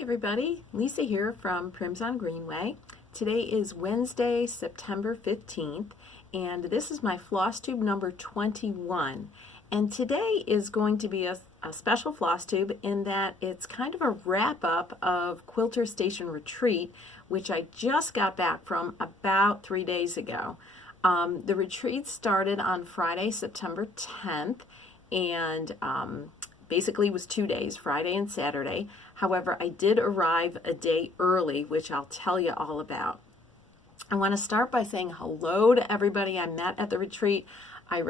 Everybody, Lisa here from Prims on Greenway. Today is Wednesday, September 15th, and this is my Flosstube number 21. And today is going to be a special Flosstube in that it's kind of a wrap-up of Quilter Station Retreat, which I just got back from about 3 days ago. The retreat started on Friday, September 10th, and basically it was 2 days, Friday and Saturday. However, I did arrive a day early, which I'll tell you all about. I want to start by saying hello to everybody I met at the retreat. I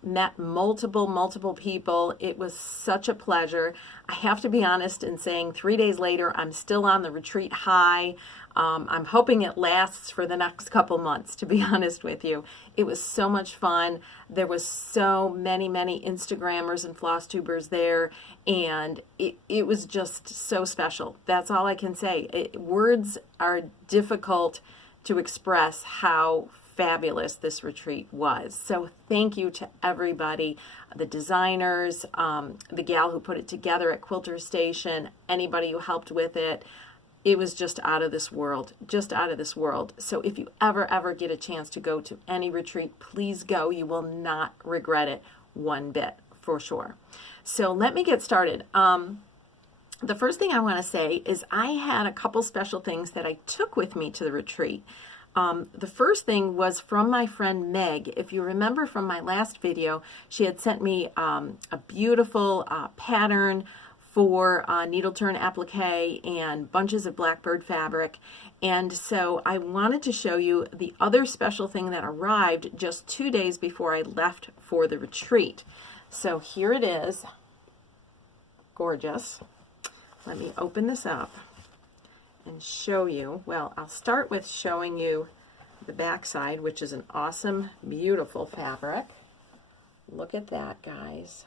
met multiple people. It was such a pleasure. I have to be honest in saying 3 days later, I'm still on the retreat high. I'm hoping it lasts for the next couple months, to be honest with you. It was so much fun. There was so many Instagrammers and Flosstubers there, and it was just so special. That's all I can say. Words are difficult to express how fabulous this retreat was. So thank you to everybody, the designers, the gal who put it together at Quilter Station, anybody who helped with it. It was just out of this world, just out of this world. So if you ever get a chance to go to any retreat, please go. You will not regret it one bit, for sure. So let me get started. The first thing I want to say is I had a couple special things that I took with me to the retreat. The first thing was from my friend Meg. If you remember from my last video, she had sent me a beautiful pattern for needle turn applique and bunches of blackbird fabric. And so I wanted to show you the other special thing that arrived just 2 days before I left for the retreat. So here it is. Gorgeous. Let me open this up and show you. Well, I'll start with showing you the back side, which is an awesome, beautiful fabric. Look at that, guys.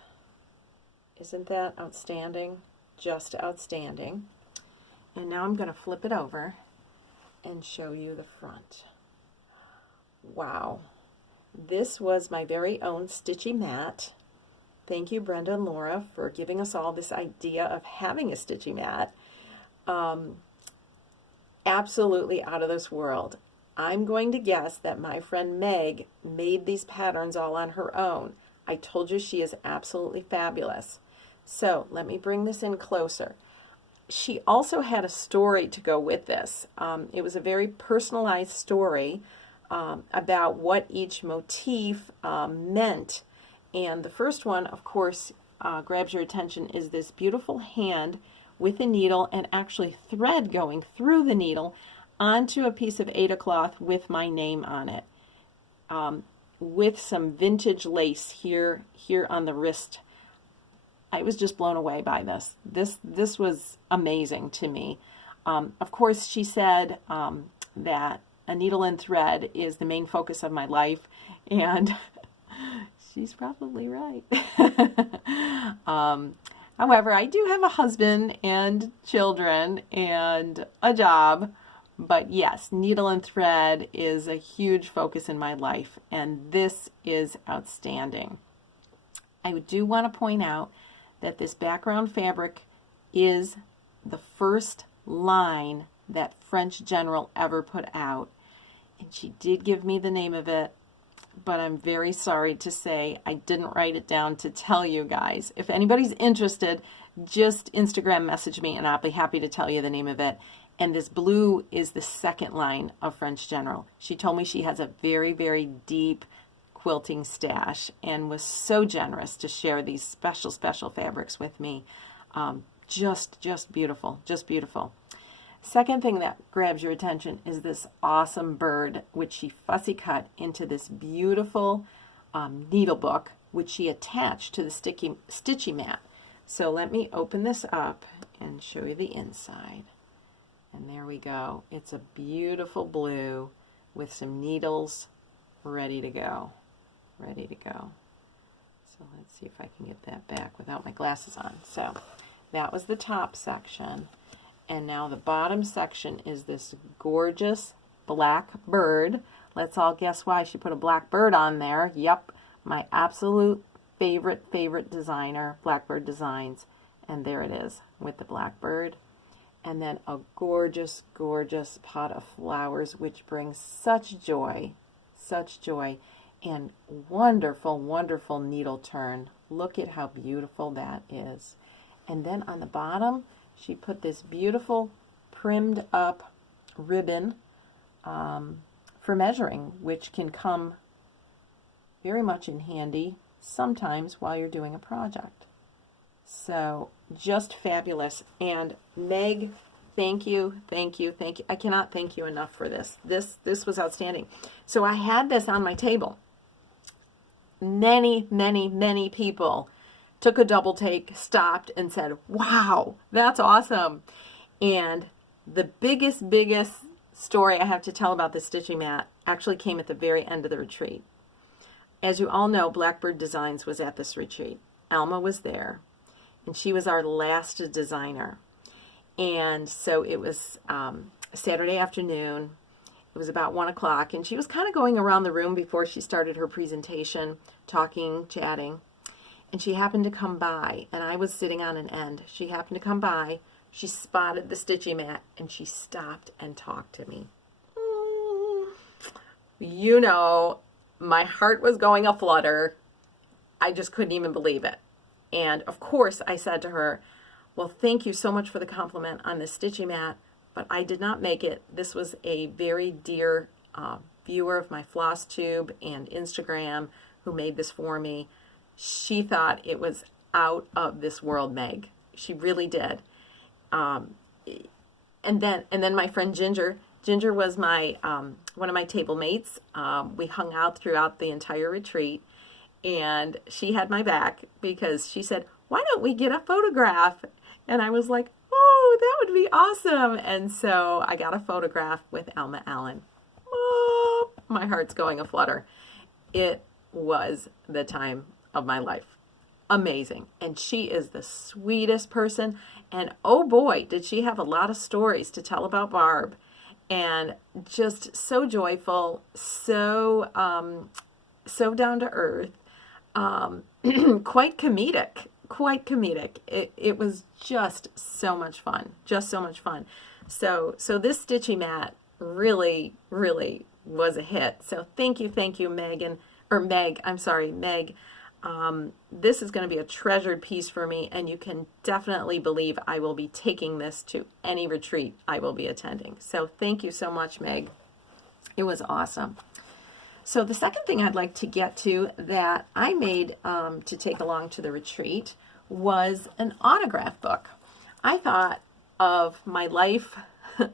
Isn't that outstanding? Just outstanding. And now I'm going to flip it over and show you the front. Wow. This was my very own stitchy mat. Thank you, Brenda and Laura, for giving us all this idea of having a stitchy mat. Absolutely out of this world. I'm going to guess that my friend Meg made these patterns all on her own. I told you she is absolutely fabulous. So let me bring this in closer. She also had a story to go with this. It was a very personalized story about what each motif meant. And the first one, of course, grabs your attention is this beautiful hand with a needle and actually thread going through the needle onto a piece of Aida cloth with my name on it, with some vintage lace here on the wrist. I was just blown away by this. This was amazing to me. Of course, she said that a needle and thread is the main focus of my life, and she's probably right. However, I do have a husband and children and a job, but yes, needle and thread is a huge focus in my life, and this is outstanding. I do want to point out that this background fabric is the first line that French General ever put out, and she did give me the name of it, but I'm very sorry to say I didn't write it down to tell you guys. If anybody's interested, just Instagram message me and I'll be happy to tell you the name of it. And this blue is the second line of French General. She told me she has a very, very deep quilting stash and was so generous to share these special fabrics with me. Just beautiful, just beautiful. Second thing that grabs your attention is this awesome bird, which she fussy cut into this beautiful needle book, which she attached to the stitchy mat. So let me open this up and show you the inside. And there we go. It's a beautiful blue with some needles ready to go. Ready to go. So let's see if I can get that back without my glasses on. So that was the top section. And now the bottom section is this gorgeous black bird. Let's all guess why she put a black bird on there. Yep, my absolute favorite designer, Blackbird Designs. And there it is with the black bird. And then a gorgeous pot of flowers, which brings such joy, and wonderful needle turn. Look at how beautiful that is. And then on the bottom, she put this beautiful primmed up ribbon for measuring, which can come very much in handy sometimes while you're doing a project. So just fabulous. And Meg, thank you. I cannot thank you enough for this. This was outstanding. So I had this on my table. Many people took a double take, stopped, and said, wow, that's awesome. And the biggest story I have to tell about the stitching mat actually came at the very end of the retreat. As you all know, Blackbird Designs was at this retreat. Alma was there, and she was our last designer. And so it was Saturday afternoon. It was about 1 o'clock, and she was kind of going around the room before she started her presentation, talking, chatting. And she happened to come by, and I was sitting on an end. She happened to come by, she spotted the stitchy mat, and she stopped and talked to me. You know, my heart was going aflutter. I just couldn't even believe it. And of course, I said to her, well, thank you so much for the compliment on the stitchy mat, but I did not make it. This was a very dear viewer of my Flosstube and Instagram who made this for me. She thought it was out of this world, Meg. She really did. And then my friend Ginger was my one of my table mates. We hung out throughout the entire retreat, and she had my back because she said, why don't we get a photograph? And I was like, oh, that would be awesome. And so I got a photograph with Alma Allen. Oh, my heart's going aflutter. It was the time of my life. amazing. And she is the sweetest person. And oh boy, did she have a lot of stories to tell about Barb. And just so joyful, so down to earth, quite comedic, quite comedic. It was just so much fun, just so much fun. So this stitchy mat really, really was a hit. So thank you, Megan, or Meg, I'm sorry, Meg. This is going to be a treasured piece for me, and you can definitely believe I will be taking this to any retreat I will be attending. So thank you so much, Meg. It was awesome. So the second thing I'd like to get to that I made to take along to the retreat was an autograph book. I thought of my life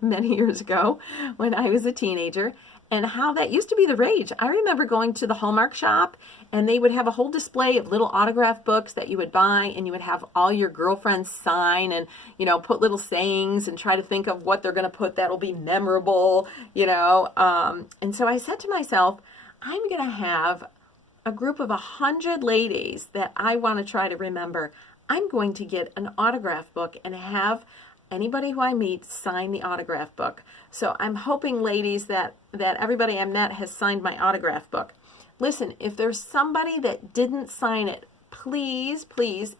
many years ago when I was a teenager and how that used to be the rage. I remember going to the Hallmark shop and they would have a whole display of little autograph books that you would buy, and you would have all your girlfriends sign and, you know, put little sayings and try to think of what they're going to put that'll be memorable, you know. And so I said to myself, I'm going to have a group of 100 ladies that I want to try to remember. I'm going to get an autograph book and have anybody who I meet sign the autograph book. So I'm hoping, ladies, that everybody I met has signed my autograph book. Listen, if there's somebody that didn't sign it, please,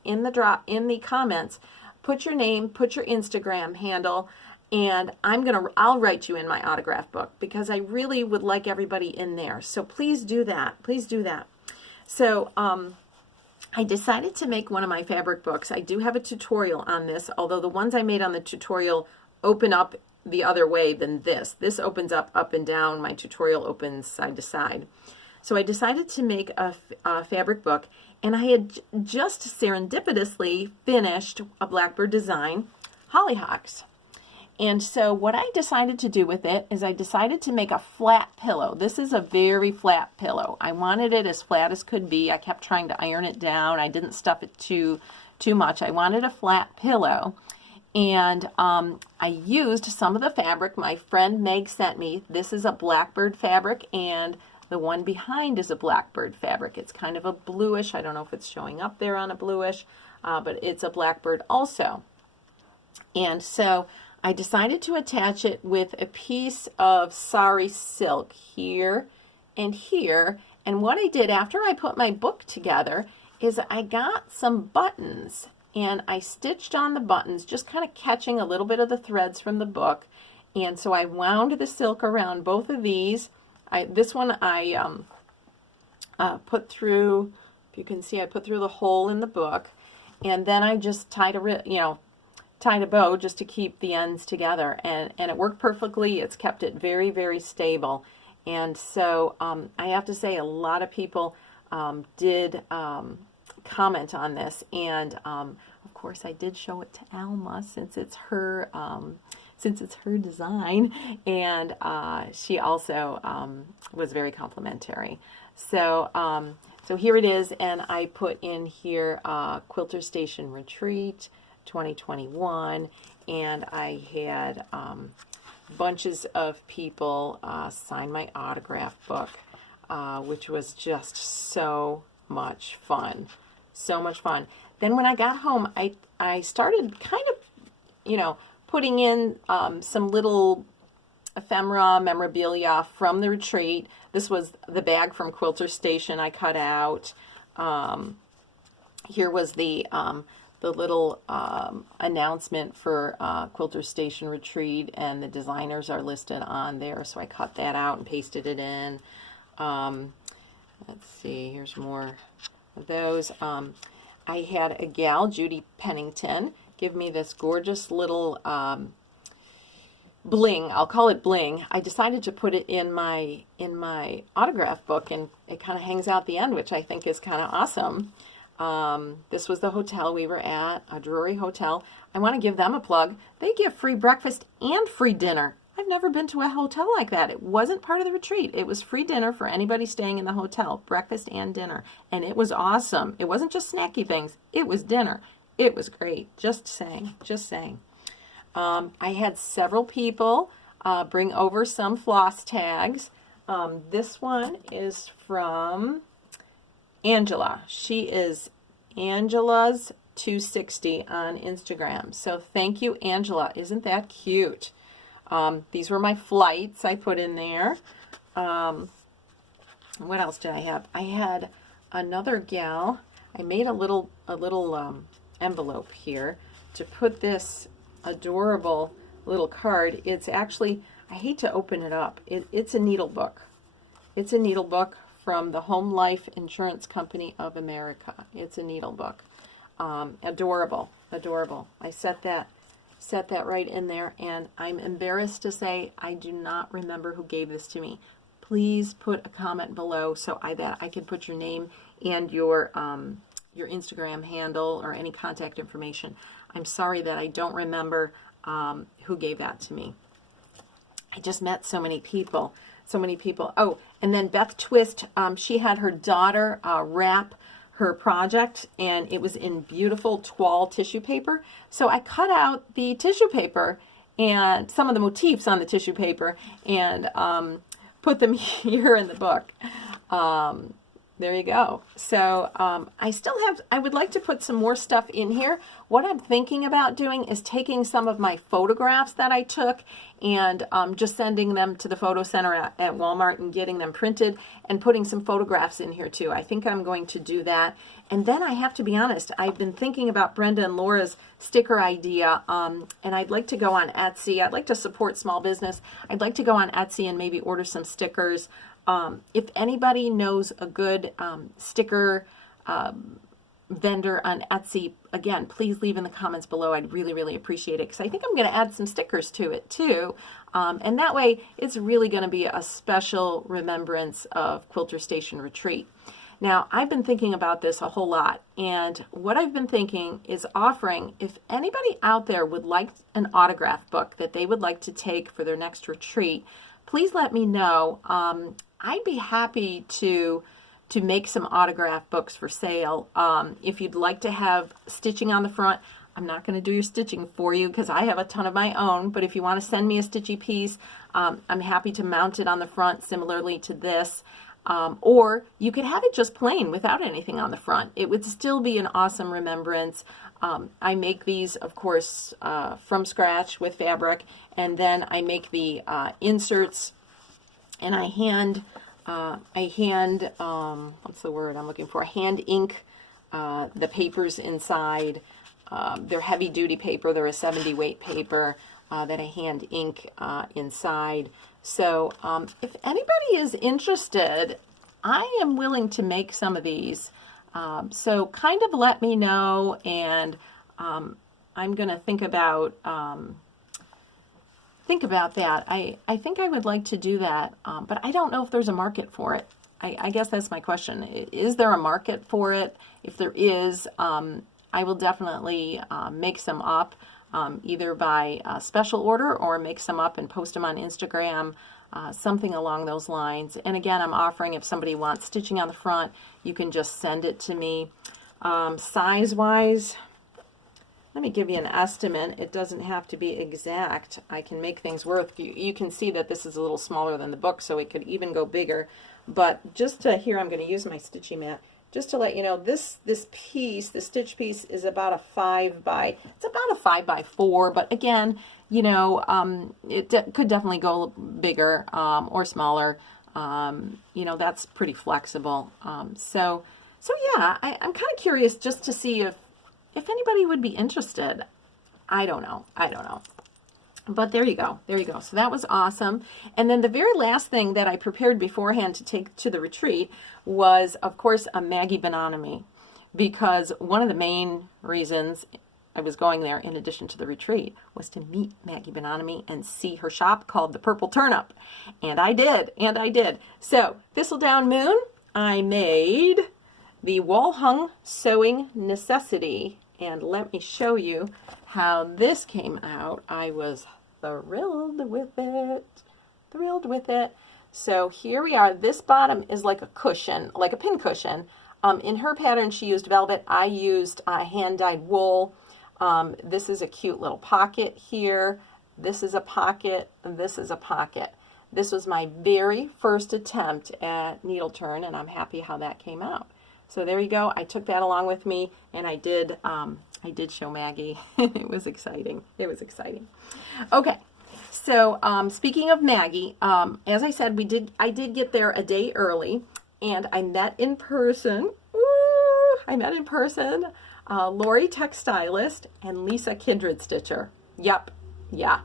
in the comments, put your name, put your Instagram handle, and I'll write you in my autograph book because I really would like everybody in there. So please do that. Please do that. So I decided to make one of my fabric books. I do have a tutorial on this, although the ones I made on the tutorial open up the other way than this. This opens up and down. My tutorial opens side to side. So I decided to make a fabric book, and I had just serendipitously finished a blackbird design, hollyhocks. And so what I decided to do with it is I decided to make a flat pillow. This is a very flat pillow. I wanted it as flat as could be. I kept trying to iron it down. I didn't stuff it too much. I wanted a flat pillow. And I used some of the fabric my friend Meg sent me. This is a blackbird fabric, and the one behind is a blackbird fabric. It's kind of a bluish. I don't know if it's showing up there on a bluish, but it's a blackbird also. And so I decided to attach it with a piece of sari silk here and here. And what I did after I put my book together is I got some buttons and I stitched on the buttons, just kind of catching a little bit of the threads from the book. And so I wound the silk around both of these. This one I put through, if you can see, I put through the hole in the book. And then I just tied a bow just to keep the ends together, and it worked perfectly. It's kept it very, very stable. And so I have to say a lot of people did comment on this, and of course I did show it to Alma since it's her design, and she also was very complimentary. So so here it is, and I put in here Quilter Station Retreat 2021, and I had bunches of people sign my autograph book, which was just so much fun. So much fun. Then when I got home, I started kind of, putting in some little ephemera memorabilia from the retreat. This was the bag from Quilter Station I cut out. Here was the little announcement for Quilter Station Retreat, and the designers are listed on there, so I cut that out and pasted it in. Let's see, here's more of those. I had a gal, Judy Pennington, give me this gorgeous little bling. I'll call it bling. I decided to put it in my autograph book, and it kind of hangs out the end, which I think is kind of awesome. This was the hotel we were at, a Drury Hotel. I want to give them a plug. They give free breakfast and free dinner. I've never been to a hotel like that. It wasn't part of the retreat. It was free dinner for anybody staying in the hotel, breakfast and dinner. And it was awesome. It wasn't just snacky things. It was dinner. It was great. Just saying. Just saying. I had several people bring over some floss tags. This one is from Angela. She is Angela's 260 on Instagram. So thank you, Angela. Isn't that cute? These were my flights I put in there. What else did I have? I had another gal. I made a little envelope here to put this adorable little card. It's actually, I hate to open it up. It's a needle book. It's a needle book from the Home Life Insurance Company of America. It's a needle book. Adorable, adorable. I set that right in there, and I'm embarrassed to say I do not remember who gave this to me. Please put a comment below so that I can put your name and your Instagram handle or any contact information. I'm sorry that I don't remember who gave that to me. I just met so many people. Oh, and then Beth Twist, she had her daughter wrap her project, and it was in beautiful toile tissue paper. So I cut out the tissue paper and some of the motifs on the tissue paper and put them here in the book. There you go. So I would like to put some more stuff in here. What I'm thinking about doing is taking some of my photographs that I took and just sending them to the photo center at Walmart and getting them printed and putting some photographs in here too. I think I'm going to do that. And then I have to be honest, I've been thinking about Brenda and Laura's sticker idea, and I'd like to go on Etsy. I'd like to support small business. I'd like to go on Etsy and maybe order some stickers. If anybody knows a good sticker vendor on Etsy, again, please leave in the comments below. I'd really, really appreciate it, because I think I'm going to add some stickers to it too. And that way, it's really going to be a special remembrance of Quilter Station Retreat. Now, I've been thinking about this a whole lot, and what I've been thinking is offering, if anybody out there would like an autograph book that they would like to take for their next retreat, please let me know. I'd be happy to make some autograph books for sale. If you'd like to have stitching on the front, I'm not going to do your stitching for you because I have a ton of my own, but if you want to send me a stitchy piece, I'm happy to mount it on the front similarly to this. Or you could have it just plain without anything on the front. It would still be an awesome remembrance. I make these, of course, from scratch with fabric, and then I make the inserts, and I hand what's the word I'm looking for? Hand ink the papers inside. They're heavy duty paper. They're a 70 weight paper that I hand ink inside. So if anybody is interested, I am willing to make some of these. So kind of let me know, and I'm going to think about that. I think I would like to do that, but I don't know if there's a market for it. I guess that's my question. Is there a market for it? If there is, I will definitely make some up, either by special order or make some up and post them on Instagram, something along those lines. And again, I'm offering, if somebody wants stitching on the front, you can just send it to me. Size-wise, let me give you an estimate. It doesn't have to be exact. I can make things work. You can see that this is a little smaller than the book, so it could even go bigger. But just to here, I'm going to use my stitchy mat. Just to let you know, this piece, the stitch piece, is about a 5 by 4. But again, you know, it could definitely go bigger or smaller. You know, that's pretty flexible. So yeah, I'm kind of curious just to see if anybody would be interested. I don't know. But there you go. So that was awesome. And then the very last thing that I prepared beforehand to take to the retreat was, of course, a Maggie Bonanomi, because one of the main reasons I was going there, in addition to the retreat, was to meet Maggie Bonanomi and see her shop called the Purple Turnip. And I did. So, Thistledown Moon, I made the wall hung sewing necessity. And let me show you how this came out. I was thrilled with it. So here we are. This bottom is like a cushion, like a pin cushion. In her pattern, she used velvet. I used hand-dyed wool. This is a cute little pocket here. This is a pocket. This is a pocket. This was my very first attempt at needle turn, and I'm happy how that came out. So there you go. I took that along with me, and I did show Maggie. It was exciting. It was exciting. Okay. So speaking of Maggie, as I said, I did get there a day early, and I met in person. Woo! I met in person Lori Textilist and Lisa Kindred Stitcher. Yep. Yeah.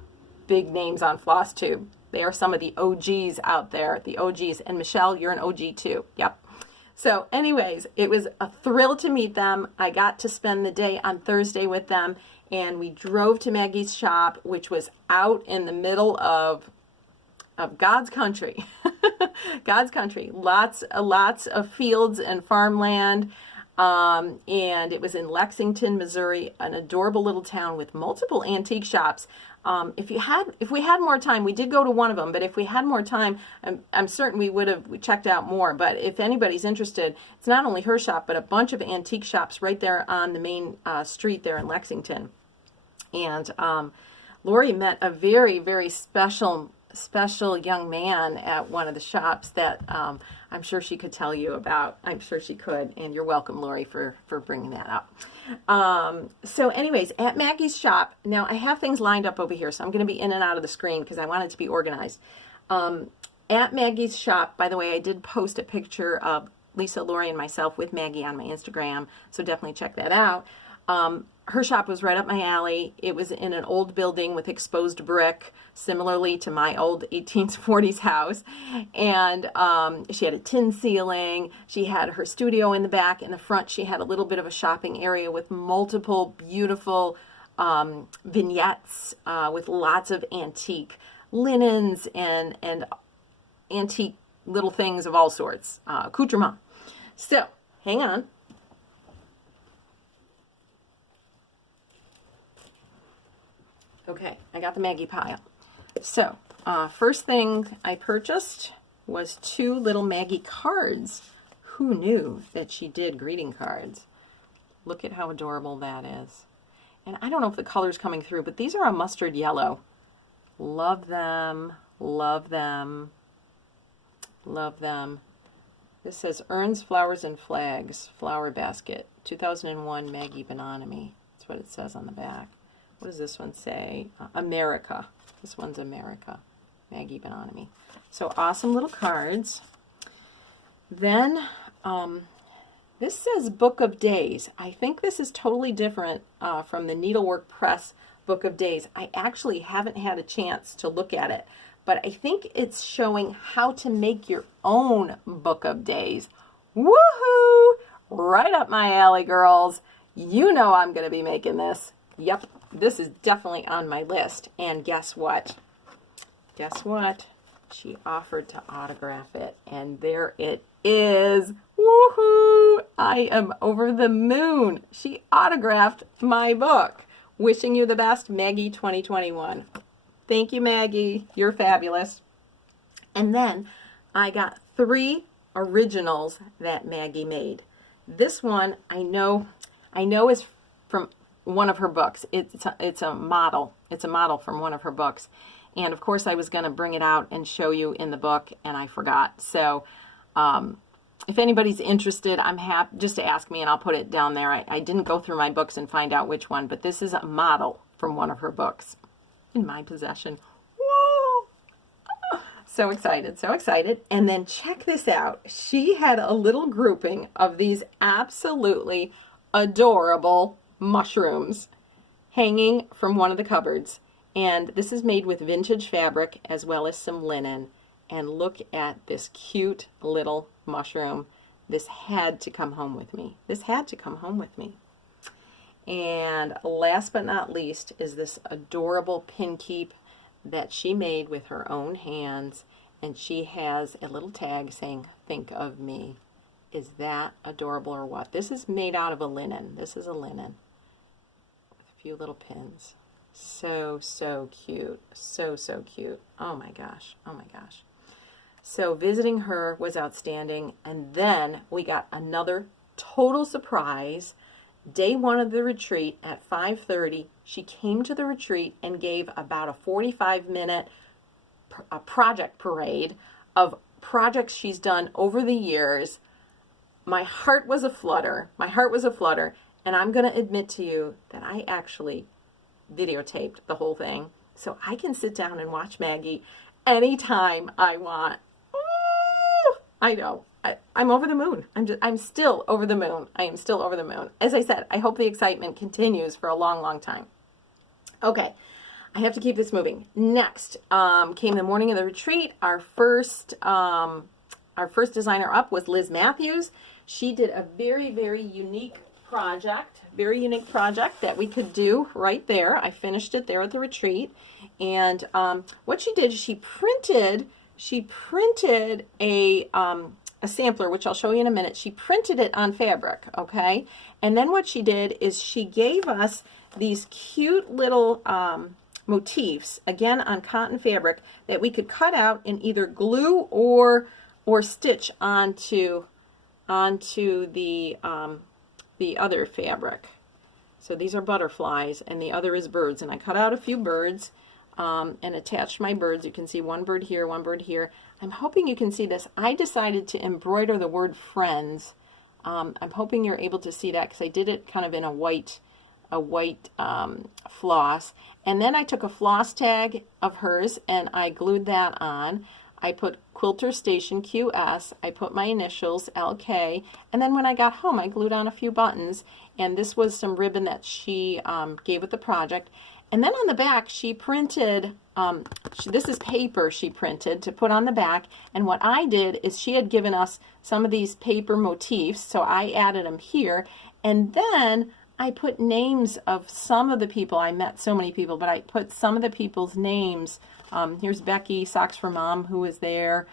Big names on Flosstube. They are some of the OGs out there, the OGs. And Michelle, you're an OG too. Yep. So anyways, it was a thrill to meet them. I got to spend the day on Thursday with them, and we drove to Maggie's shop, which was out in the middle of God's country. God's country. Lots of fields and farmland. And it was in Lexington, Missouri, an adorable little town with multiple antique shops. If we had more time, we did go to one of them, but if we had more time, I'm certain we would have checked out more. But if anybody's interested, it's not only her shop, but a bunch of antique shops right there on the main street there in Lexington. And Lori met a very, very special young man at one of the shops that I'm sure she could tell you about. I'm sure she could, and you're welcome, Lori, for bringing that up. So anyways, at Maggie's shop, now I have things lined up over here, so I'm going to be in and out of the screen because I want it to be organized. At Maggie's shop, by the way, I did post a picture of Lisa, Lori, and myself with Maggie on my Instagram, so definitely check that out. Her shop was right up my alley. It was in an old building with exposed brick, similarly to my old 1840s house. And she had a tin ceiling. She had her studio in the back. In the front, she had a little bit of a shopping area with multiple beautiful vignettes with lots of antique linens and antique little things of all sorts, accoutrement. So, hang on. Okay, I got the Maggie pile. So, first thing I purchased was 2 little Maggie cards. Who knew that she did greeting cards? Look at how adorable that is. And I don't know if the color's coming through, but these are a mustard yellow. Love them, love them, love them. This says Urns, Flowers, and Flags, Flower Basket, 2001 Maggie Bonanomi. That's what it says on the back. What does this one say? America. This one's America. Maggie Bonanomi. So awesome little cards. Then this says Book of Days. I think this is totally different from the Needlework Press Book of Days. I actually haven't had a chance to look at it, but I think it's showing how to make your own Book of Days. Woohoo! Right up my alley, girls. You know I'm going to be making this. Yep. This is definitely on my list. And guess what? Guess what? She offered to autograph it. And there it is. Woohoo! I am over the moon. She autographed my book. Wishing you the best, Maggie 2021. Thank you, Maggie. You're fabulous. And then I got 3 originals that Maggie made. This one I know is from one of her books. It's a model. It's a model from one of her books. And of course I was going to bring it out and show you in the book, and I forgot. So if anybody's interested, I'm happy just to ask me and I'll put it down there. I didn't go through my books and find out which one, but this is a model from one of her books in my possession. Whoa! So excited, so excited. And then check this out. She had a little grouping of these absolutely adorable mushrooms hanging from one of the cupboards, and this is made with vintage fabric as well as some linen. And look at this cute little mushroom. This had to come home with me. This had to come home with me. And last but not least is this adorable pin keep that she made with her own hands, and she has a little tag saying think of me. Is that adorable or what? This is made out of a linen. This is a linen with a few little pins. So, so cute. So, so cute. Oh my gosh. Oh my gosh. So visiting her was outstanding. And then we got another total surprise. Day 1 of the retreat at 5:30, she came to the retreat and gave about a 45-minute project parade of projects she's done over the years. my heart was a flutter. My heart was a flutter. And I'm going to admit to you that I actually videotaped the whole thing. So I can sit down and watch Maggie anytime I want. Ooh, I know. I'm over the moon. I'm still over the moon. I am still over the moon. As I said, I hope the excitement continues for a long, long time. Okay, I have to keep this moving. Next, came the morning of the retreat. Our first designer up was Liz Matthews. She did a very, very unique project that we could do right there. I finished it there at the retreat. And what she did is she printed a sampler, which I'll show you in a minute. She printed it on fabric, okay? And then what she did is she gave us these cute little motifs, again on cotton fabric, that we could cut out and either glue or stitch onto the other fabric. So these are butterflies and the other is birds. And I cut out a few birds and attached my birds. You can see one bird here, one bird here. I'm hoping you can see this. I decided to embroider the word friends. I'm hoping you're able to see that because I did it kind of in a white floss. And then I took a floss tag of hers and I glued that on. I put Quilter Station QS, I put my initials LK, and then when I got home I glued on a few buttons, and this was some ribbon that she gave with the project. And then on the back she printed, this is paper she printed to put on the back, and what I did is she had given us some of these paper motifs, so I added them here, and then I put names of some of the people. I met so many people, but I put some of the people's names. Here's Becky, Socks for Mom, who was there.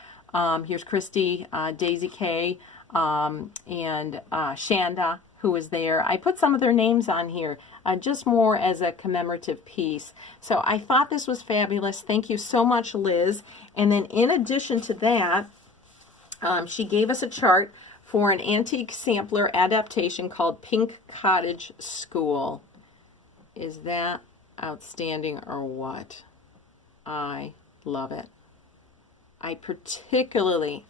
Here's Christy, Daisy K, and Shanda, who was there. I put some of their names on here, just more as a commemorative piece. So I thought this was fabulous. Thank you so much, Liz. And then in addition to that, she gave us a chart for an antique sampler adaptation called Pink Cottage School. Is that outstanding or what? I love it. I particularly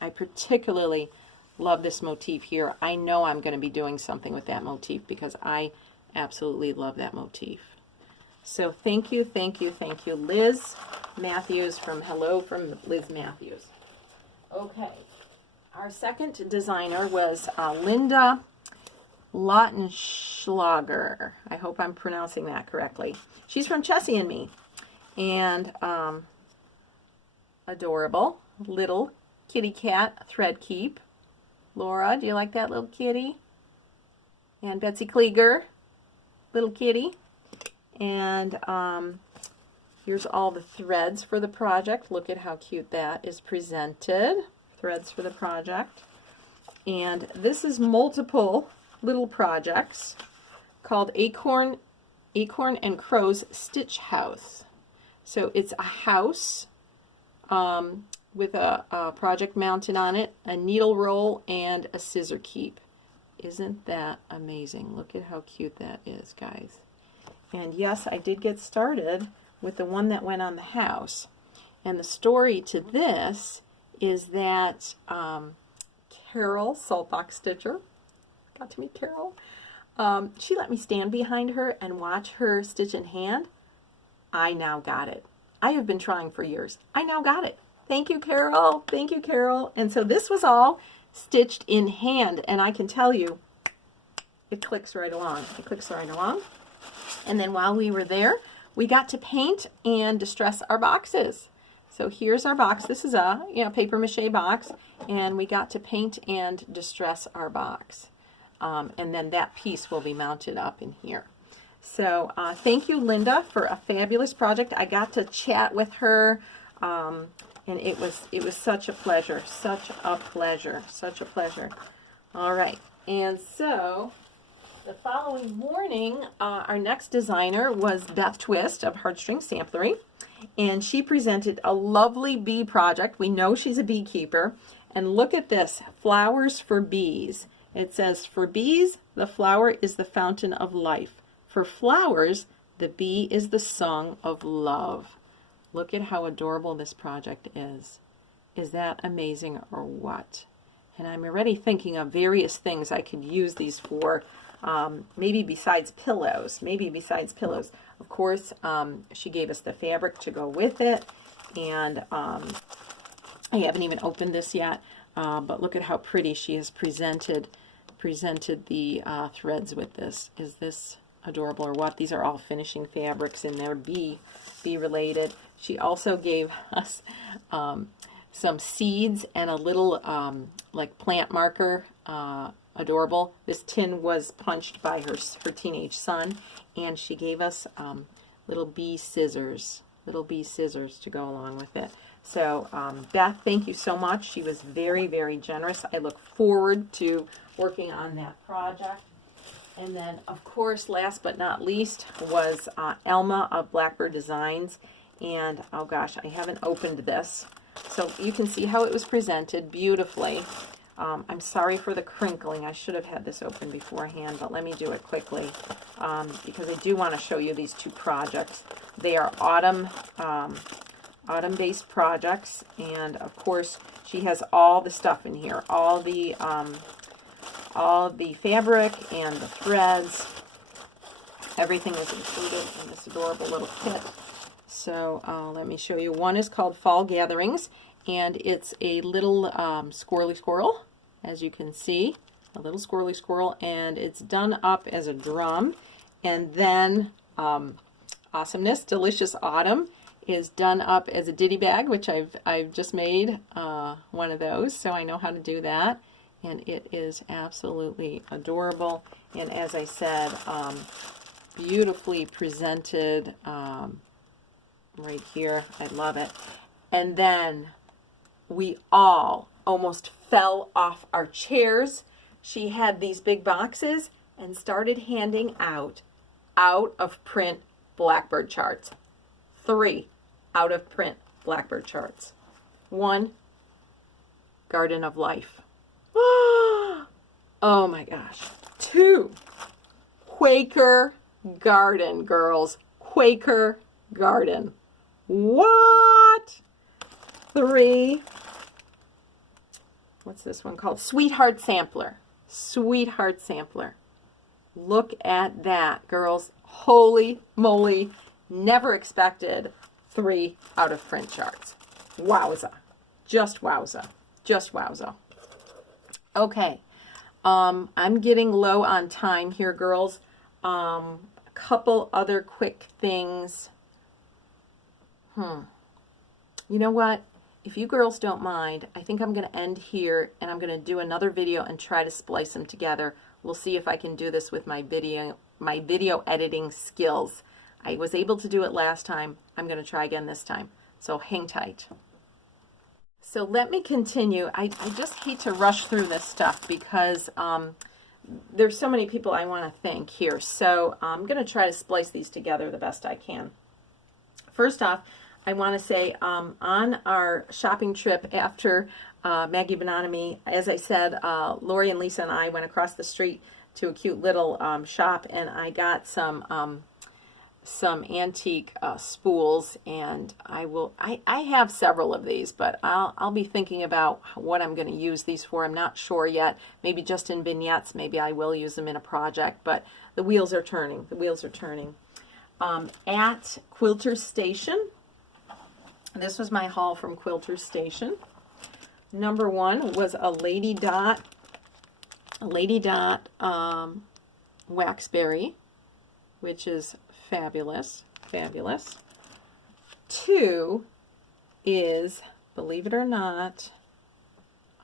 love this motif here. I know I'm going to be doing something with that motif because I absolutely love that motif. So thank you, Liz Matthews from Liz Matthews. Okay. Our second designer was Linda Lautenschlager. I hope I'm pronouncing that correctly. She's from Chessie and Me. And adorable little kitty cat thread keep. Laura, do you like that little kitty? And Betsy Klieger, little kitty. And here's all the threads for the project. Look at how cute that is presented. Threads for the project. And this is multiple little projects called Acorn and Crow's Stitch House. So it's a house with a project mounted on it, a needle roll, and a scissor keep. Isn't that amazing? Look at how cute that is, guys. And yes, I did get started with the one that went on the house. And the story to this is that Carol, Saltbox Stitcher, got to meet Carol, she let me stand behind her and watch her stitch in hand. I now got it. I have been trying for years. I now got it. Thank you, Carol. Thank you, Carol. And so this was all stitched in hand, and I can tell you, it clicks right along. It clicks right along. And then while we were there, we got to paint and distress our boxes. So here's our box. This is a paper mache box, and we got to paint and distress our box. And then that piece will be mounted up in here. So thank you, Linda, for a fabulous project. I got to chat with her, and it was such a pleasure, such a pleasure. All right, and so the following morning, our next designer was Beth Twist of Heartstring Samplery, and she presented a lovely bee project. We know she's a beekeeper, and look at this, flowers for bees. It says, for bees, the flower is the fountain of life. For flowers, the bee is the song of love. Look at how adorable this project is. Is that amazing or what? And I'm already thinking of various things I could use these for, maybe besides pillows. Of course, she gave us the fabric to go with it, and I haven't even opened this yet, but look at how pretty she has presented the threads with this. Is this adorable or what? These are all finishing fabrics, and they're bee related. She also gave us some seeds and a little like plant marker. Adorable. This tin was punched by her teenage son, and she gave us little bee scissors to go along with it. So Beth, thank you so much. She was very, very generous. I look forward to working on that project. And then, of course, last but not least was Elma of Blackbird Designs. And, oh gosh, I haven't opened this. So you can see how it was presented beautifully. I'm sorry for the crinkling. I should have had this open beforehand, but let me do it quickly because I do want to show you these two projects. They are autumn-based projects, and of course she has all the stuff in here, all the fabric and the threads. Everything is included in this adorable little kit. So let me show you. One is called Fall Gatherings, and it's a little squirrely squirrel, as you can see, a little squirrely squirrel, and it's done up as a drum. And then Awesomeness, Delicious Autumn is done up as a ditty bag, which I've just made one of those, so I know how to do that. And it is absolutely adorable. And as I said, beautifully presented right here. I love it. And then we all almost fell off our chairs. She had these big boxes and started handing out of print Blackbird charts. 3 out of print Blackbird charts. 1, Garden of Life. Oh my gosh. 2, Quaker Garden, girls. Quaker Garden. What? 3, what's this one called? Sweetheart Sampler. Sweetheart Sampler. Look at that, girls. Holy moly. Never expected 3 out of print charts. Wowza. Just wowza. Just wowza. Okay. I'm getting low on time here, girls. A couple other quick things. You know what? If you girls don't mind, I think I'm going to end here, and I'm going to do another video and try to splice them together. We'll see if I can do this with my video editing skills. I was able to do it last time. I'm going to try again this time. So hang tight. So let me continue. I just hate to rush through this stuff because there's so many people I want to thank here. So I'm going to try to splice these together the best I can. First off, I want to say on our shopping trip after Maggie Bonanomi, as I said, Lori and Lisa and I went across the street to a cute little shop, and I got some antique spools, and I have several of these, but I'll be thinking about what I'm going to use these for. I'm not sure yet. Maybe just in vignettes. Maybe I will use them in a project, but the wheels are turning. The wheels are turning. At Quilter Station. This was my haul from Quilter Station. Number 1 was a Lady Dot Waxberry, which is fabulous, fabulous. 2 is, believe it or not,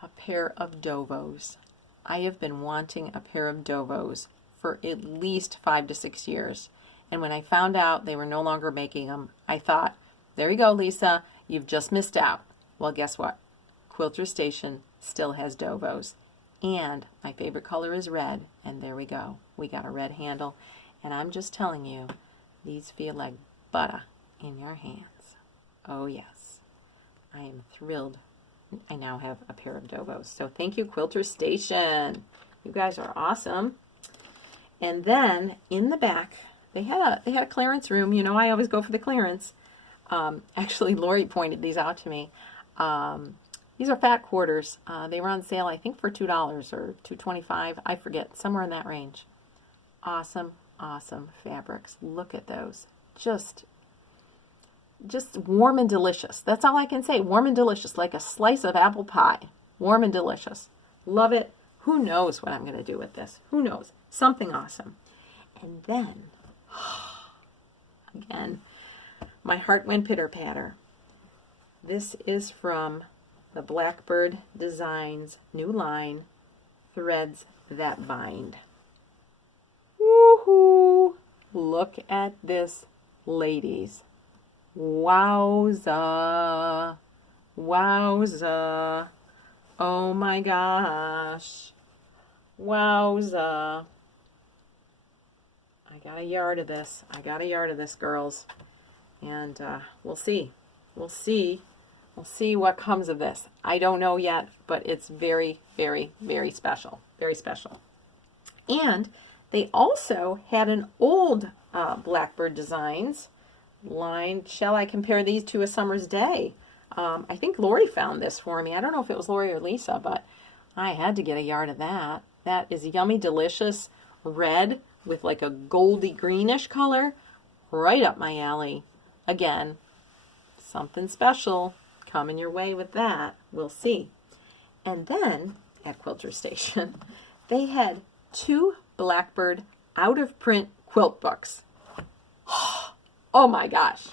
a pair of Dovos. I have been wanting a pair of Dovos for at least 5 to 6 years. And when I found out they were no longer making them, I thought, there you go, Lisa, you've just missed out. Well, guess what? Quilter Station still has Dovos. And my favorite color is red, and there we go. We got a red handle, and I'm just telling you, these feel like butter in your hands. Oh yes, I am thrilled. I now have a pair of Dovos. So thank you, Quilter Station. You guys are awesome. And then in the back, they had a clearance room. You know, I always go for the clearance. Actually, Lori pointed these out to me. These are fat quarters. They were on sale, I think, for $2 or $2.25. I forget, somewhere in that range. Awesome, awesome fabrics. Look at those. Just warm and delicious. That's all I can say. Warm and delicious, like a slice of apple pie. Warm and delicious. Love it. Who knows what I'm going to do with this? Who knows? Something awesome. And then, again, my heart went pitter-patter. This is from the Blackbird Designs new line, Threads That Bind. Woohoo! Look at this, ladies. Wowza. Wowza. Oh my gosh. Wowza. I got a yard of this. I got a yard of this, girls. And we'll see. We'll see. We'll see what comes of this. I don't know yet, but it's very, very, very special. Very special. And they also had an old Blackbird Designs line. Shall I compare these to A Summer's Day? I think Lori found this for me. I don't know if it was Lori or Lisa, but I had to get a yard of that. That is yummy, delicious red with like a goldy greenish color. Right up my alley. Again, something special coming your way with that. We'll see. And then at Quilter Station, they had 2 Blackbird out-of-print quilt books. Oh my gosh.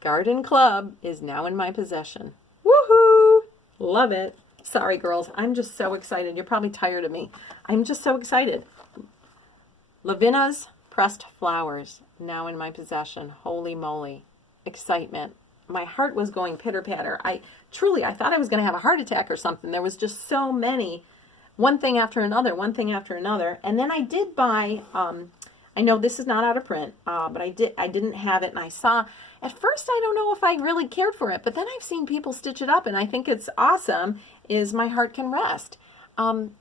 Garden Club is now in my possession. Woohoo! Love it. Sorry, girls. I'm just so excited. You're probably tired of me. I'm just so excited. Lavina's Pressed Flowers, now in my possession. Holy moly. Excitement. My heart was going pitter-patter. I thought I was going to have a heart attack or something. There was just so many. One thing after another, one thing after another. And then I did buy, I know this is not out of print, but I didn't have it, and I saw, at first I don't know if I really cared for it, but then I've seen people stitch it up, and I think it's awesome, is My Heart Can Rest. Am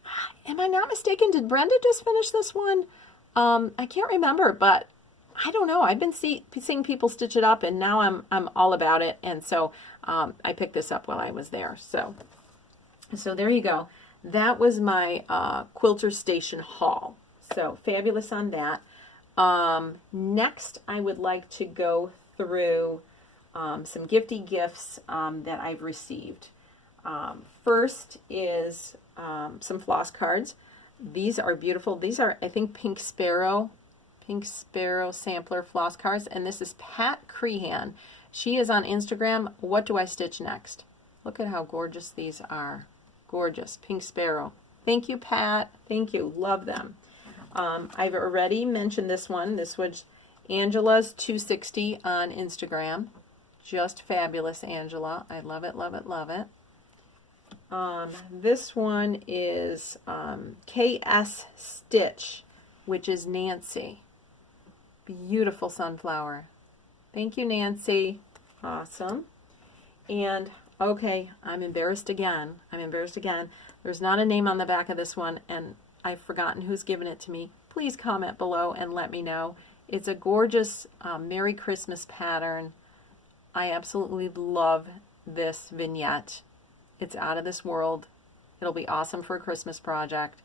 I not mistaken? Did Brenda just finish this one? I can't remember, but I don't know. I've been seeing people stitch it up, and now I'm all about it, and so I picked this up while I was there. So there you go. That was my Quilter Station haul. So fabulous on that. Next, I would like to go through some gifty gifts that I've received. First is some floss cards. These are beautiful. These are, I think, Pink Sparrow sampler floss cards, and this is Pat Crehan. She is on Instagram. What do I stitch next? Look at how gorgeous these are. Gorgeous. Pink Sparrow. Thank you, Pat. Thank you. Love them. I've already mentioned this one. This was Angela's 260 on Instagram. Just fabulous, Angela. I love it, love it, love it. This one is KS Stitch, which is Nancy. Beautiful sunflower. Thank you, Nancy. Awesome. And, okay, I'm embarrassed again. There's not a name on the back of this one, and I've forgotten who's given it to me. Please comment below and let me know. It's a gorgeous Merry Christmas pattern. I absolutely love this vignette. It's out of this world. It'll be awesome for a Christmas project.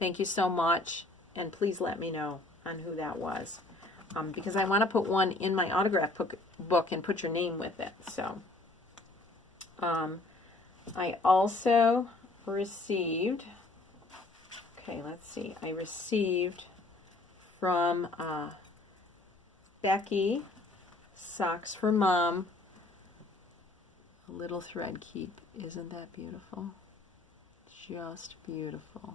Thank you so much, and please let me know on who that was, because I want to put one in my autograph book and put your name with it. So I also received, okay, let's see, I received from Becky, Socks for Mom, a little thread keep. Isn't that beautiful? Just beautiful.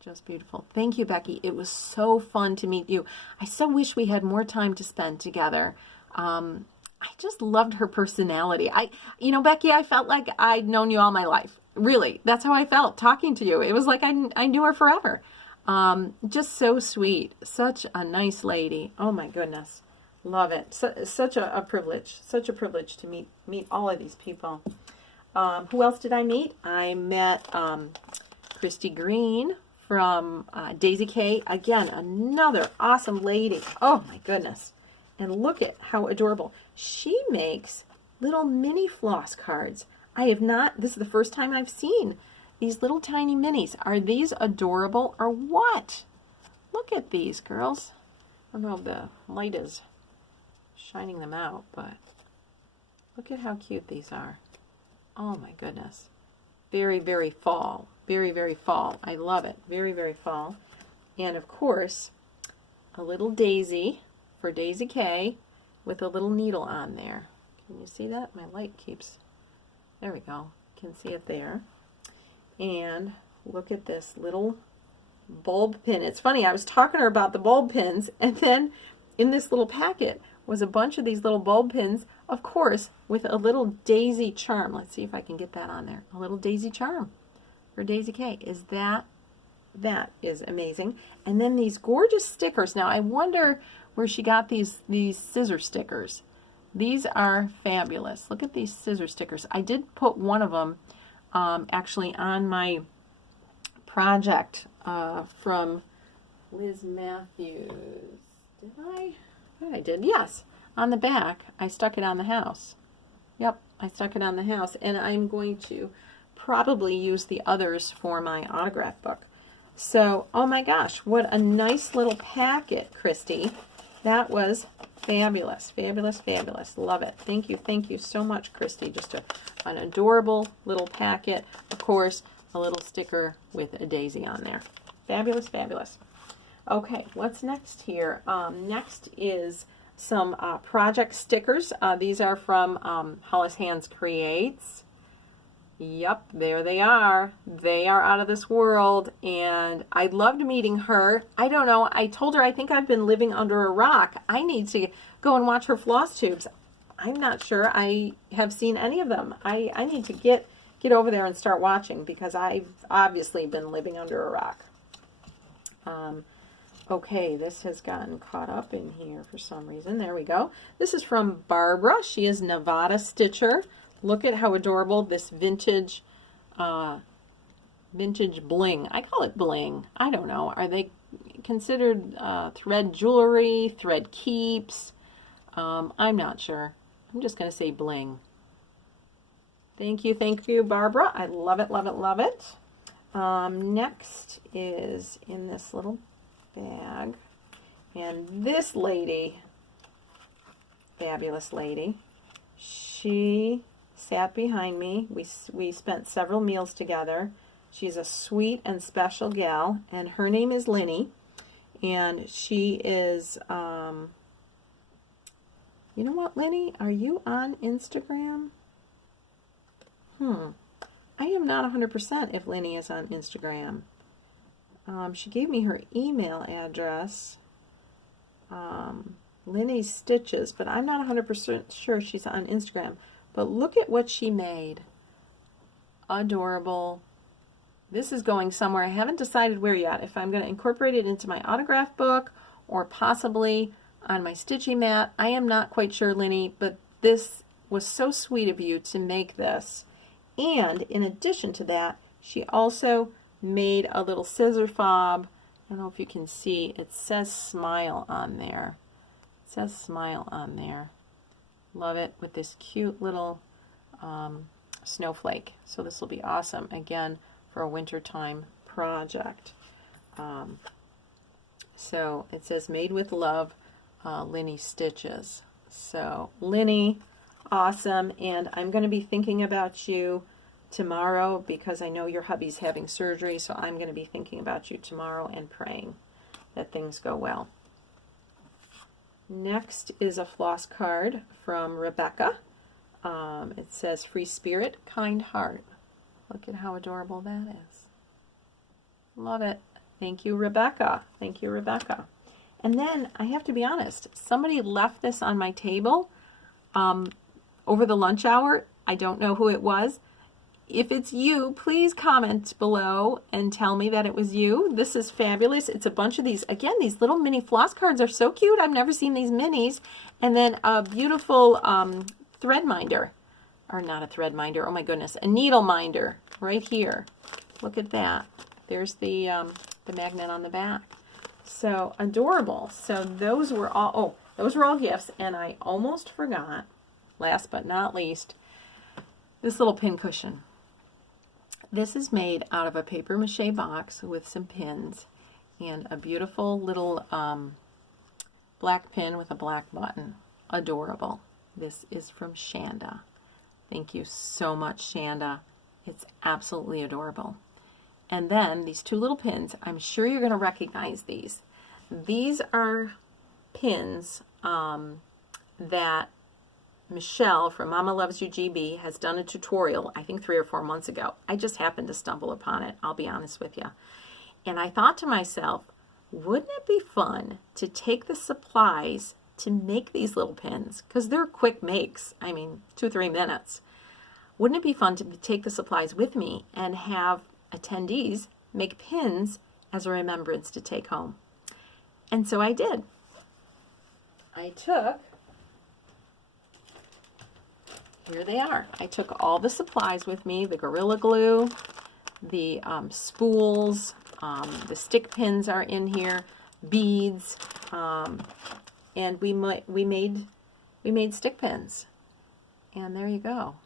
Just beautiful. Thank you, Becky. It was so fun to meet you. I so wish we had more time to spend together. I just loved her personality. Becky, I felt like I'd known you all my life. Really, that's how I felt talking to you. It was like I knew her forever. Just so sweet. Such a nice lady. Oh my goodness. Love it. Such a privilege. Such a privilege to meet all of these people. Who else did I meet? I met Christy Green from Daisy K. Again, another awesome lady. Oh my goodness. And look at how adorable. She makes little mini floss cards. I have not, this is the first time I've seen these little tiny minis. Are these adorable or what? Look at these, girls. I don't know if the light is shining them out, but look at how cute these are. Oh my goodness. Very, very fall. Very, very fall. I love it. Very, very fall. And of course, a little daisy for Daisy K with a little needle on there. Can you see that? My light keeps, there we go. Can see it there. And look at this little bulb pin. It's funny, I was talking to her about the bulb pins, and then in this little packet was a bunch of these little bulb pins, of course, with a little daisy charm. Let's see if I can get that on there. A little daisy charm for Daisy K. Is that is amazing. And then these gorgeous stickers. Now I wonder where she got these scissor stickers. These are fabulous. Look at these scissor stickers. I did put one of them actually on my project from Liz Matthews. Did I? I did, yes. On the back, I stuck it on the house. Yep, I stuck it on the house, and I'm going to probably use the others for my autograph book. So, oh my gosh, what a nice little packet, Christy. That was fabulous, fabulous, fabulous. Love it. Thank you so much, Christy. Just an adorable little packet. Of course, a little sticker with a daisy on there. Fabulous, fabulous. Okay, what's next here? Next is some project stickers. These are from Hollis Hands Creates. Yep, there they are. They are out of this world, and I loved meeting her. I don't know, I told her I think I've been living under a rock. I need to go and watch her floss tubes. I'm not sure I have seen any of them. I need to get over there and start watching, because I've obviously been living under a rock. Okay, this has gotten caught up in here for some reason. There we go. This is from Barbara. She is Nevada Stitcher. Look at how adorable this vintage bling. I call it bling. I don't know. Are they considered thread jewelry, thread keeps? I'm not sure. I'm just going to say bling. Thank you, Barbara. I love it, love it, love it. Next is in this little bag. And this lady, fabulous lady, she sat behind me. We spent several meals together. She's a sweet and special gal, and her name is Linny, and she is, you know what, Linny, are you on Instagram? I am not 100% if Linny is on Instagram. She gave me her email address, Linny's Stitches, but I'm not 100% sure she's on Instagram. But look at what she made. Adorable. This is going somewhere. I haven't decided where yet. If I'm going to incorporate it into my autograph book or possibly on my stitching mat. I am not quite sure, Linny, but this was so sweet of you to make this. And in addition to that, she also made a little scissor fob. I don't know if you can see. It says smile on there. It says smile on there. Love it, with this cute little snowflake. So this will be awesome, again, for a wintertime project. So it says made with love, Linny Stitches. So Linny, awesome. And I'm going to be thinking about you tomorrow, because I know your hubby's having surgery, so I'm going to be thinking about you tomorrow and praying that things go well. Next is a floss card from Rebecca. It says, free spirit, kind heart. Look at how adorable that is. Love it. Thank you, Rebecca. Thank you, Rebecca. And then, I have to be honest, somebody left this on my table over the lunch hour. I don't know who it was. If it's you, please comment below and tell me that it was you. This is fabulous. It's a bunch of these, again, these little mini floss cards are so cute. I've never seen these minis. And then a beautiful thread minder, or not a thread minder, oh my goodness, a needle minder right here. Look at that. There's the magnet on the back. So adorable. So those were all, those were all gifts. And I almost forgot, last but not least, this little pin cushion. This is made out of a paper mache box with some pins and a beautiful little black pin with a black button. Adorable. This is from Shanda. Thank you so much, Shanda. It's absolutely adorable. And then these two little pins, I'm sure you're going to recognize these. These are pins that Michelle from Mama Loves You GB has done a tutorial, I think 3 or 4 months ago. I just happened to stumble upon it, I'll be honest with you. And I thought to myself, wouldn't it be fun to take the supplies to make these little pins? Because they're quick makes, I mean 2-3 minutes. Wouldn't it be fun to take the supplies with me and have attendees make pins as a remembrance to take home? And so I did. I took, here they are. I took all the supplies with me, the Gorilla Glue, the spools, the stick pins are in here, beads, and we made stick pins. And there you go.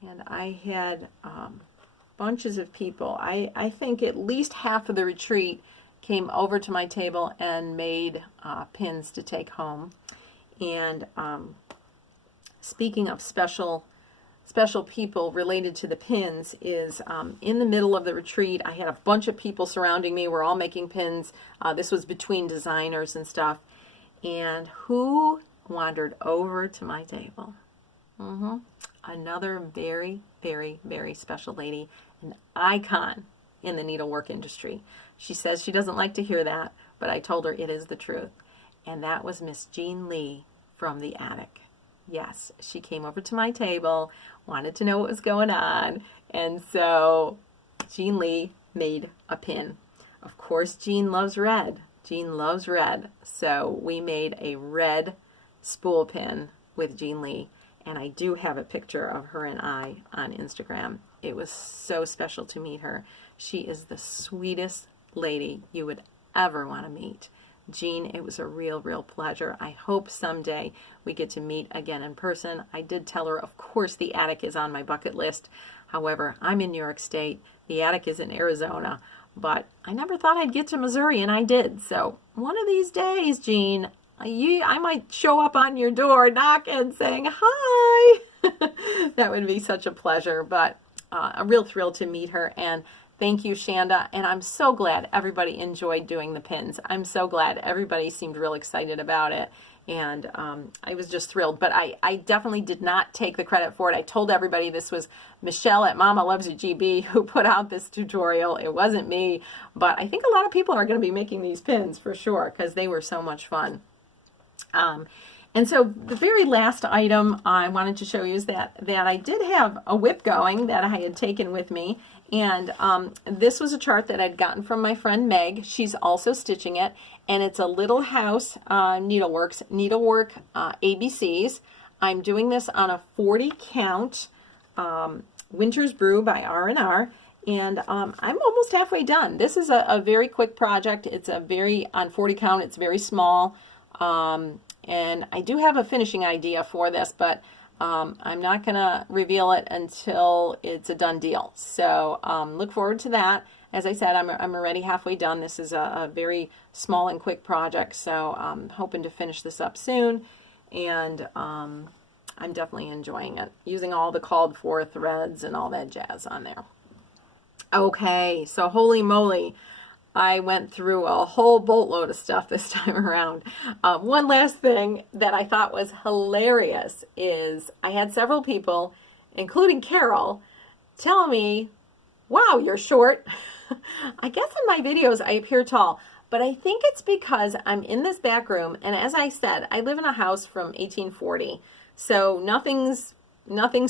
And I had bunches of people. I think at least half of the retreat came over to my table and made pins to take home. And speaking of special people related to the pins is in the middle of the retreat, I had a bunch of people surrounding me. We're all making pins. This was between designers and stuff. And who wandered over to my table? Another very, very, very special lady, an icon in the needlework industry. She says she doesn't like to hear that, but I told her it is the truth. And that was Miss Jean Lee from the attic. Yes, she came over to my table, wanted to know what was going on, and so Jean Lee made a pin. Of course, Jean loves red. Jean loves red, so we made a red spool pin with Jean Lee, and I do have a picture of her and I on Instagram. It was so special to meet her. She is the sweetest lady you would ever want to meet. Jean, it was a real pleasure. I hope someday we get to meet again in person. I did tell her, of course, the attic is on my bucket list. However, I'm in New York State. The attic is in Arizona. But I never thought I'd get to Missouri, and I did. So one of these days, Jean, I might show up on your door knocking, saying hi. That would be such a pleasure. But a real thrill to meet her. And thank you, Shanda, and I'm so glad everybody enjoyed doing the pins. I'm so glad everybody seemed real excited about it, and I was just thrilled. But I definitely did not take the credit for it. I told everybody this was Michelle at Mama Loves You GB who put out this tutorial. It wasn't me, but I think a lot of people are going to be making these pins for sure because they were so much fun. And so the very last item I wanted to show you is that I did have a whip going that I had taken with me. And this was a chart that I'd gotten from my friend Meg. She's also stitching it. And it's a Little House Needlework ABCs. I'm doing this on a 40 count Winter's Brew by R&R. And I'm almost halfway done. This is a very quick project. It's on 40 count, it's very small. And I do have a finishing idea for this, but I'm not going to reveal it until it's a done deal. So look forward to that. As I said, I'm already halfway done. This is a very small and quick project, so I'm hoping to finish this up soon. And I'm definitely enjoying it, using all the called for threads and all that jazz on there. Okay, so holy moly. I went through a whole boatload of stuff this time around. One last thing that I thought was hilarious is I had several people, including Carol, tell me, wow, you're short. I guess in my videos I appear tall, but I think it's because I'm in this back room, and as I said, I live in a house from 1840, so nothing's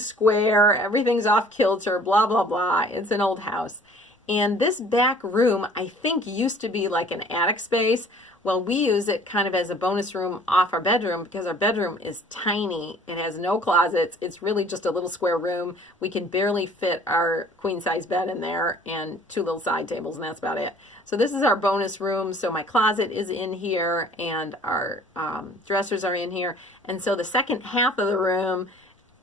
square, everything's off kilter, blah, blah, blah. It's an old house. And this back room, I think, used to be like an attic space. Well, we use it kind of as a bonus room off our bedroom because our bedroom is tiny. It has no closets. It's really just a little square room. We can barely fit our queen-size bed in there and 2 little side tables, and that's about it. So this is our bonus room. So my closet is in here, and our dressers are in here. And so the second half of the room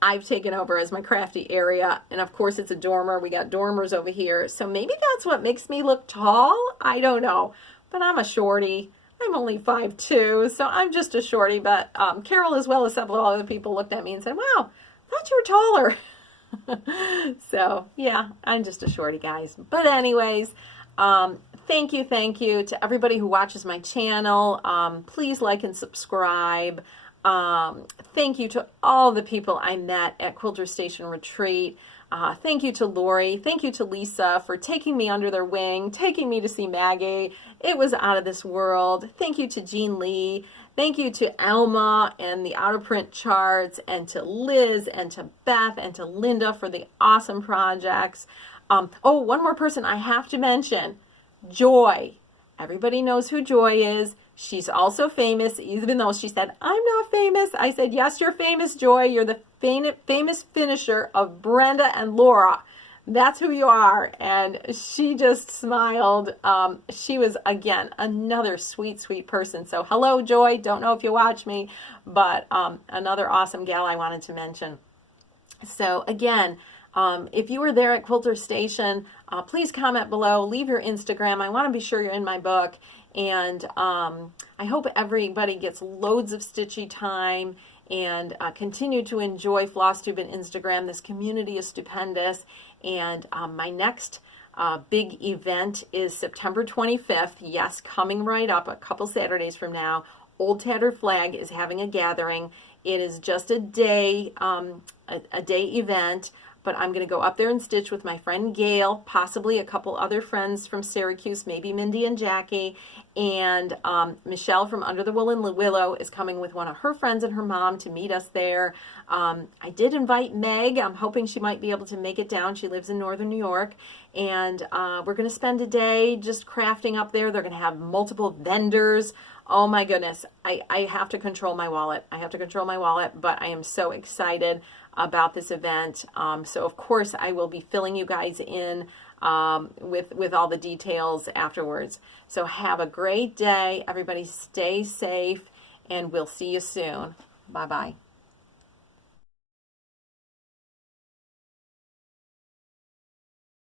I've taken over as my crafty area. And of course it's a dormer. We got dormers over here. So maybe that's what makes me look tall. I don't know. But I'm a shorty. I'm only 5'2", so I'm just a shorty. But Carol, as well as several other people, looked at me and said, wow, I thought you were taller. So yeah, I'm just a shorty, guys. But anyways, thank you to everybody who watches my channel. Please like and subscribe. Thank you to all the people I met at Quilter Station Retreat. Thank you to Lori. Thank you to Lisa for taking me under their wing, taking me to see Maggie. It was out of this world. Thank you to Jean Lee. Thank you to Alma and the out of print charts, and to Liz and to Beth and to Linda for the awesome projects. Oh, one more person I have to mention, Joy. Everybody knows who Joy is. She's also famous, even though she said, I'm not famous. I said, yes, you're famous, Joy. You're the famous finisher of Brenda and Laura. That's who you are. And she just smiled. She was, again, another sweet, sweet person. So hello, Joy. Don't know if you watch me, but another awesome gal I wanted to mention. So again, if you were there at Quilter Station, please comment below, leave your Instagram. I want to be sure you're in my book. And I hope everybody gets loads of stitchy time and continue to enjoy Flosstube and Instagram. This community is stupendous. And my next big event is September 25th. Yes, coming right up a couple Saturdays from now. Old Tattered Flag is having a gathering. It is just a day event. But I'm going to go up there and stitch with my friend Gail, possibly a couple other friends from Syracuse, maybe Mindy and Jackie, and Michelle from Under the Woolen Willow is coming with one of her friends and her mom to meet us there. I did invite Meg. I'm hoping she might be able to make it down. She lives in northern New York, and we're going to spend a day just crafting up there. They're going to have multiple vendors. Oh my goodness, I have to control my wallet. I have to control my wallet, but I am so excited about this event. So of course I will be filling you guys in with all the details afterwards. So have a great day. Everybody stay safe, and we'll see you soon. Bye-bye.